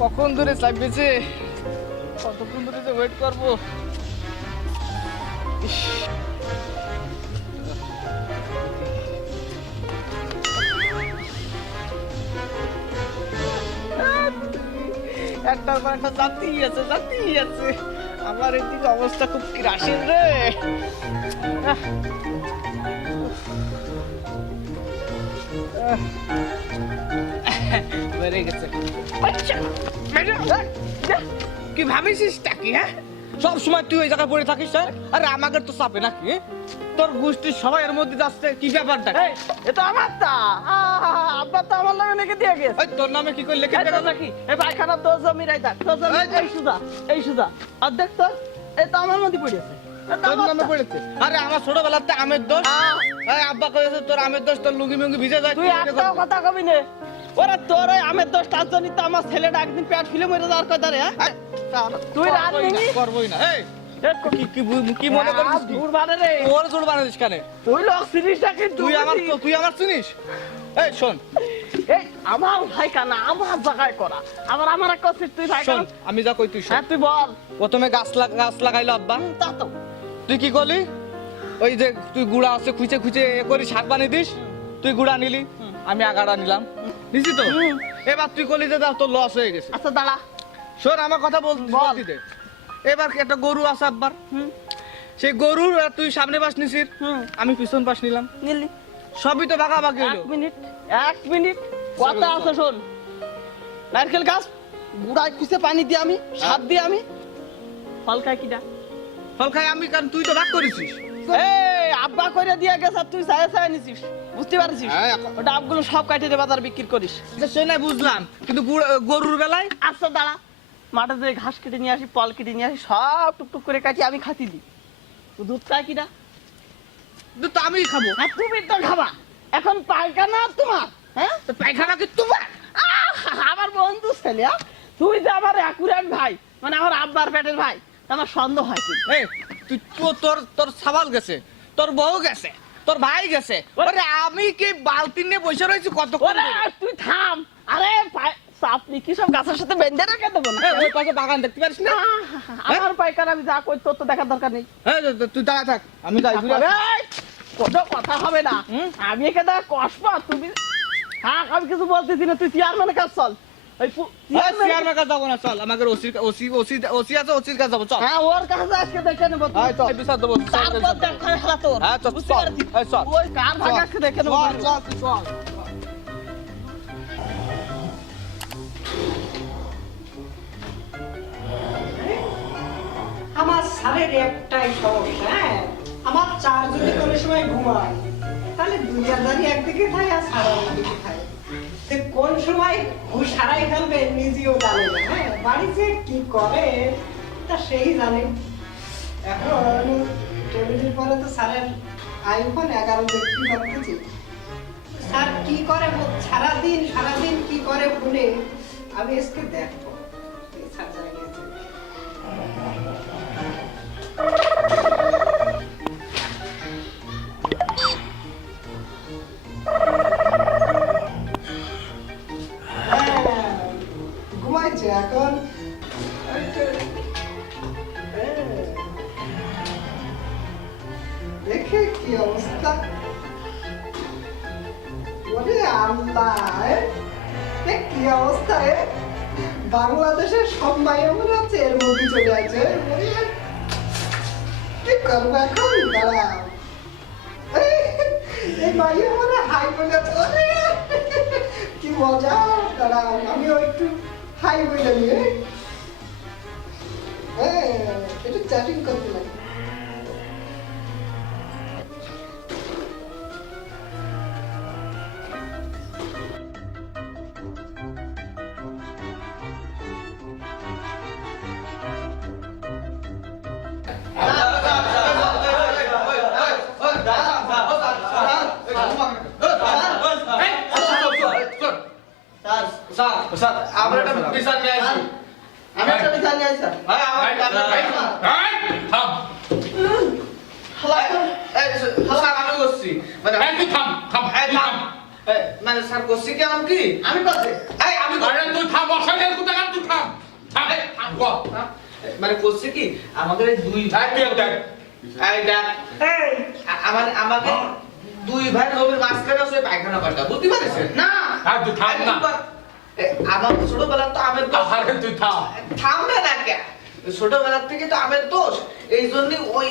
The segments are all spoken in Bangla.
কখন ধরে চাইবেছে কতক্ষণ ধরে যে ওয়েট করব? একটার পর একটা জাতি আছে, জাতিই আছে। আমার এদিকে অবস্থা খুব কিরাসিন রে। গেছে। আচ্ছা কি ভাবিস টাকি হ্যাঁ? সব সময় তুই ওই জায়গায় পড়ে থাকিস হ্যাঁ? আরে আমাকে তো চাপে নাকি হ্যাঁ? তোর গোষ্ঠীর সবাই এর মধ্যে যাচ্ছে কি ব্যাপারটা এ তো আমার তা। আব্বা তো আমার নামে লিখে দিয়ে গেছে। ওই তোর নামে কি করে লিখে তো নাকি এই পায়খানা তো জমি রাইতা তো জমি এই সুদা এই সুদা অর্ধেক তো এই তো আমার মধ্যে এ তো তোর আমার নামে। পড়েছে? আরে আমার ছোটবেলাতে আমের দোষ। এই আব্বা কয়েছে তোর আমের দোষ তোর লুঙ্গি মুঙ্গি ভিজে যায় তুই একটাও কথা কবি নে। ওরে তোর আমের দোষ তার জন্যই তো আমার ছেলেটা একদিন পেট ফিলে মরে যাওয়ার কথা রে হ্যাঁ? তুই রাত না, নিবি? করবই না। এই এ, কি কি বু- কি মনে করিস দূর বারে রে। তোর ছোট বানাদিস কেন? তুই লোক সিরিজটা কিন্তু তুই আমার তুই আমার চিনিস? এই শোন। এই আমার ভাই কানা আমার জায়গায় করা। আবার আমার এক কথা তুই ভাই শোন আমি যা কই তুই শোন। হ্যাঁ তুই বল। প্রথমে গাছ লাগা গাছ লাগাইলো আব্বা। হুম, তা তো। তুই কি করলি? ওই যে তুই গুড়া আছে খুঁচে খুঁচে এ করি শাক বানিয়ে দিস। তুই গুড়া নিলি। আমি আগাড়া নিলাম। নিছি তো? এবার তুই করলি যে দাও তোর লস হয়ে গেছে। আচ্ছা দাঁড়া। শোন আমার কথা বল বল। বলতি দে। এবার একটা গরু আছে আব্বার? সেই গরুর তুই সামনে পাশ নিছিস। আমি পিছন পাশ নিলাম। নিলি। সবই তো ভাগাভাগি হলো। এক মিনিট এক মিনিট। কথা আছে শোন। নারকেল গাছ গুড়ায় খুঁজে পানি দিয়ে আমি সাপ দিয়ে আমি ফল খাই কিনা ফল খাই আমি কারণ তুই তো ভাগ করেছিস। এই আব্বা করে দিয়ে গেছে আর তুই চায় চায় নিছিস। বুঝতে পারছিস? হ্যাঁ, ওটা আপগুলো সব কাটিয়ে দিয়ে বাজার বিক্রি করিস। সে নাই বুঝলাম। কিন্তু গরুর বেলায় আচ্ছা দাঁড়া। মাঠে যে ঘাস কেটে নিয়ে আসি পল কেটে নিয়ে আসি সব টুকটুক করে কাটি আমি খাতি দিই। দুধ খাই কিনা? দুধ তো আমিই খাব। আর তুমি তো খাবা। এখন পায়খানা তোমার হ্যাঁ? তো পায়খানা কি তোমার? আমার বন্ধু ছেলে? তুই যে আমার একুরেট ভাই মানে আমার আব্বার পেটের ভাই আমার সন্দেহ হয়। এই তুই তো তোর তোর সাবাল গেছে তোর বউ গেছে তোর ভাই গেছে। ওরে আমি কি বালতি নিয়ে বসে রয়েছি কতক্ষণ? তুই থাম। আরে আপনি কি সব গাছের সাথে বেঁধে রাখে দেবো না ওই পাশে বাগান দেখতে পারিস না? আমার পাইকার আমি যা কই তোর তো দেখার দরকার নেই। তুই- তুই- দাঁড়া থাক আমি যাই ঘুরে আসি। এই, কোনো কথা হবে না? আমি এখানে কসবা তুমি হ্যাঁ আমি কিছু বলতেছি না তুই চেয়ারম্যানের কাছে চল। ওই পু- আমার স্যারের একটাই সমস্যা হ্যাঁ? আমার চার যদি কোনো সময় ঘুমায়, তাহলে দুনিয়াদারি একদিকে থাকে আর সারা একদিকে থাকে সে কোন সময় ঘুষ হারাই ফেলবে নিজেও জানে না হ্যাঁ? বাড়িতে কি করে, তা সেই জানে। এখন টেবিলের পরে তো স্যারের আইফোন এগারো দেখতে পাচ্ছি। স্যার কি করে? সারাদিন সারাদিন কি করে ফোনে আমি আজকে দেখব এ কি অবস্থা এ? বাংলাদেশের সব মায়ের আছে এর মধ্যে চলে আছে কি করব এখন দাঁড়াও এই মাইয়ের মনে হাই বলে কি মজা দাঁড়াও আমিও একটু হাই বলে নিয়ে একটু চ্যাটিং করতে লাগে। আমরা একটা বিচার নিয়ে আসি আমি একটা বিচার নিয়ে আইছি ভাই আমার এই, থাম স্যার আমি করছি। মানে তুই থাম থাম এই, থাম। থাম। মানে স্যার করছি কেমন কি? আমি করছি। এই আমি আরে তুই থাম কোথা তুই থাম থাম। এই, থাম গো মানে করছি কি? আমাদের দুই ভাই তুই দেখ। এই দেখ। এই। আমার আমাকে দুই ভাই জমির মাঝখানে আছে পায়খানা করতে বুঝতে পারছেন? না। আর তুই থাম না। আমার ছোটবেলা তো আমের আরে তুই থাম। থামবে না কে? ছোটবেলার থেকে তো আমের দোষ। এই জন্য ওই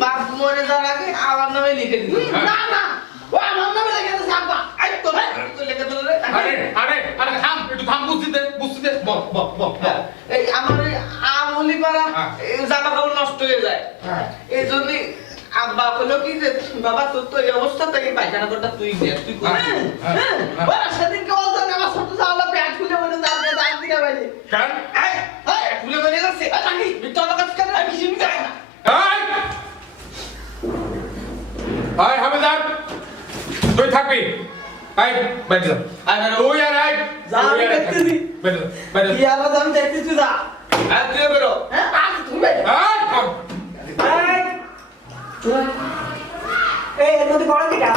বাপ মরে যাওয়ার আগে আমার নামে লিখে দিল। না না। ও আমার নামে লিখে দিয়েছে আব্বা। এই তো ভাই তো লিখে দিল রে। আরে আরে আরে থাম একটু থাম বুঝতে দে বুঝতে। দে বল বল বল। বল। এই আমার ওই আমলি পাড়া হ্যাঁ। জামা কাপড় নষ্ট হয়ে যায়। হ্যাঁ। এই জন্য আব্বা বলল কি যে বাবা তোর তো এই অবস্থা থেকে পায়খানা করটা তুই তুই কর। হ্যাঁ, হ্যাঁ, হ্যাঁ। সেদিনকে বলতো যে আমার ছোট জাওলা প্যান্ট খুলে বলে দাঁড়িয়ে দাঁড়িয়ে দিতে পারি কেন এই এই খুলে বেরে যাচ্ছে এই নাকি মিথ্যা কথা কেন এই বেশি মিথ্যা কথা এই এই হামেদার তুই থাকবি এই বাইরে যা বেরো। তুই আর এই যা, আমি আর দেখতেছি। বাইরে যা, বাইরে যা। কি আলাদা আমি দেখতেছি যা এই তুই বেরো হ্যাঁ আজ তুমি এই এই এর মধ্যে বড় কিটা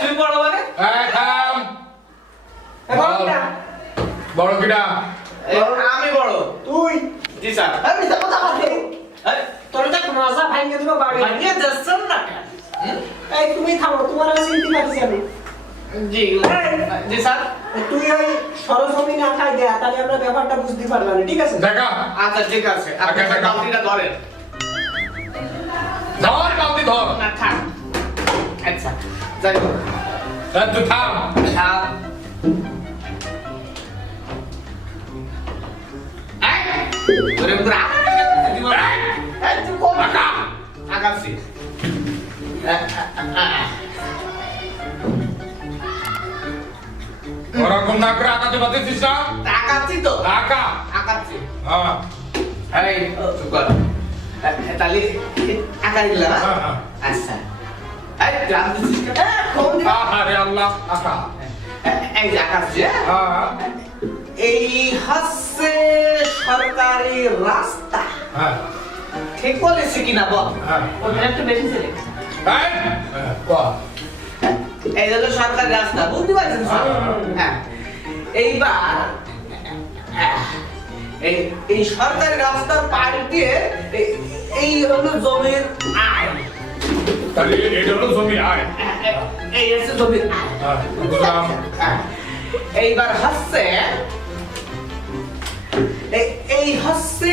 তুই বড় মানে এই থাম এ বড় কিটা বড় আমি বড় তুই জি স্যার মিথ্যা কথা বলছি এই তোর দেখ মজা ভাঙিয়ে দেবো বাড়ি বানিয়ে যাচ্ছেন না? এই তুমি থামো তোমার আমি চিনতে পারছি আমি? জি জি স্যার। তুই ওই সরজমি না খাই দেয়া তাহলে আমরা ব্যাপারটা বুঝতে পারলাম না, ঠিক আছে? দেখা। আচ্ছা ঠিক আছে। আপনি আচ্ছা, আচ্ছা। ধরেন। ধর বালতি ধর। না থাক আচ্ছা যাই হোক। তুই থাম। থাক এই, ওরে মুখে আ- এই তুই কোন আগাচ্ছি ওরকম না করে আকাতে পাতিস না? আগাচ্ছি তো। টাকা আগাচ্ছি হ্যাঁ। এই চুপ কর। তাহলে আঁকা দিলাম হ্যাঁ, হ্যাঁ। আচ্ছা। এই গ্রাম দিচ্ছিস কোন? আরে আল্লাহ এ- এই যে হ্যাঁ? হ্যাঁ। এই হচ্ছে সরকারি রাস্তা। হ্যাঁ। ঠিক বলেছি কিনা বল? হ্যাঁ। ওটা একটু বেশি ছিল। এই হ্যাঁ, এই হলো সরকারি রাস্তা বুঝতে পারছেন? হ্যাঁ। এইবার এই এই সরকারি রাস্তার পাশ দিয়ে এই- এই হলো জমির আয়। তাহলে এটা হলো জমি আয়। এই হচ্ছে জমির আয়। হ্যাঁ হ্যাঁ। এইবার হচ্ছে এই- এই হচ্ছে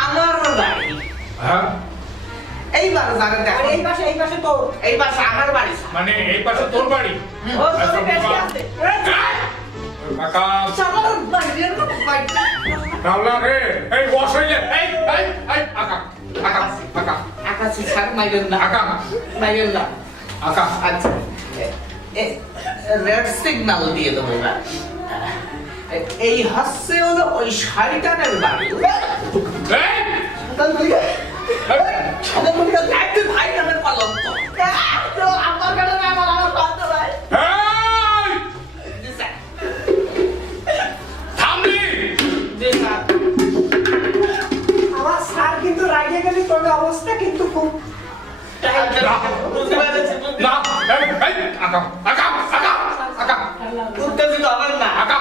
আমার বাড়ি হ্যাঁ। জানেন আর দেখো। এই পাশে এই পাশে তোর। এই পাশে আমার বাড়ি। মানে এই পাশে তোর বাড়ি? ও তোর আছে। কাকা। রে এই হইলে। এই এই এই আকা আকা আকা। না। আকা। মাইলেন না। আকা। আচ্ছা। রেড সিগন্যাল দিয়ে দেবো এই হচ্ছে হলো ওই শয়তানের বাড়ি। এই! অবস্থা কিন্তু খুব না আকা আকা আকা আকা উত্তেজিত হবেন না। আকা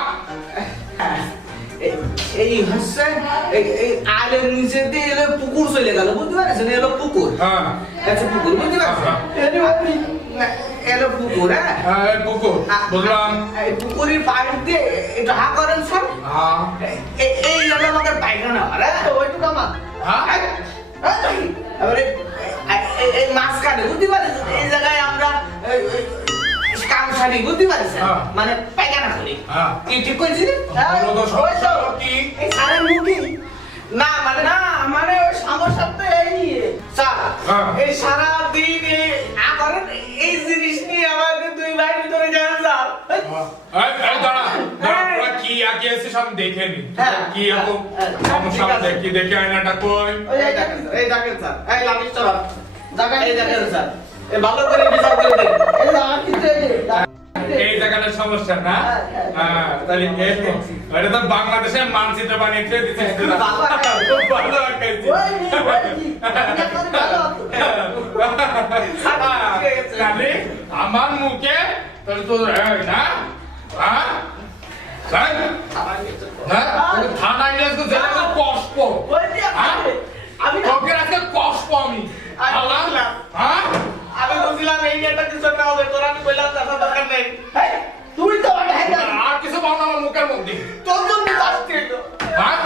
হচ্ছে এই- আলের নিচে দিয়ে এলো পুকুর চলে গেল বুঝতে পারছেন? এলো পুকুর। হ্যাঁ। আচ্ছা পুকুর বুঝতে পারছেন? না, এলো পুকুর হ্যাঁ? হ্যাঁ পুকুর বুঝলাম। এই পুকুরের পাশ দিয়ে একটু হা করেন স্যার? হ্যাঁ। এই হলো আমাদের পায়খানা ঘর, হ্যাঁ? তো ওইটুকু আমার। হ্যাঁ? এই, এবারে এই- এই- এই বুঝতে পারছেন? এই জায়গায় আমরা কাম সারি বুঝতে পারছেন হ্যাঁ। মানে পায়খানা করি। হ্যাঁ। কি ঠিক করেছি রে? তো সমস্যা হলো কি? এই স্যারের মুখই না মানে না মানে ওই সমস্যা তো এই স্যার হ্যাঁ। এই সারা দিন আমার এই জিনিস নিয়ে আমাদের দুই ভাই ভিতরে গেল স্যার। এই এই দাঁড়া। তোরা কি দেখে নি? হ্যাঁ। কি এরকম হ্যাঁ, সমস্যা আছে। দেখি দেখে আয়নাটা কই? ওই এই দেখেন এই দেখেন স্যার। এই লামিস স্যার এই দেখেন স্যার। ভালো করে বিচার করে দিন এই জায়গাটা সমস্যা না হ্যাঁ তাহলে এই তো। এটা তো বাংলাদেশের মানচিত্র বানিয়ে। খুব ভালো তাহলে আমার মুখে তোর তো না হ্যাঁ হ্যাঁ? হ্যাঁ? তোকে থানায় নিয়ে আসতে যেটা তোর কষ্ট হ্যাঁ? আমি তোকে কষ্ট। হ্যাঁ আমি বুঝলাম এই মেয়েটা কিছু একটা হবে তোর আমি কইলাম দেখা দরকার নেই। তুই তো আর কিছু বল না আমার মুখের মধ্যে। তোর জন্য আসছি তো হ্যাঁ?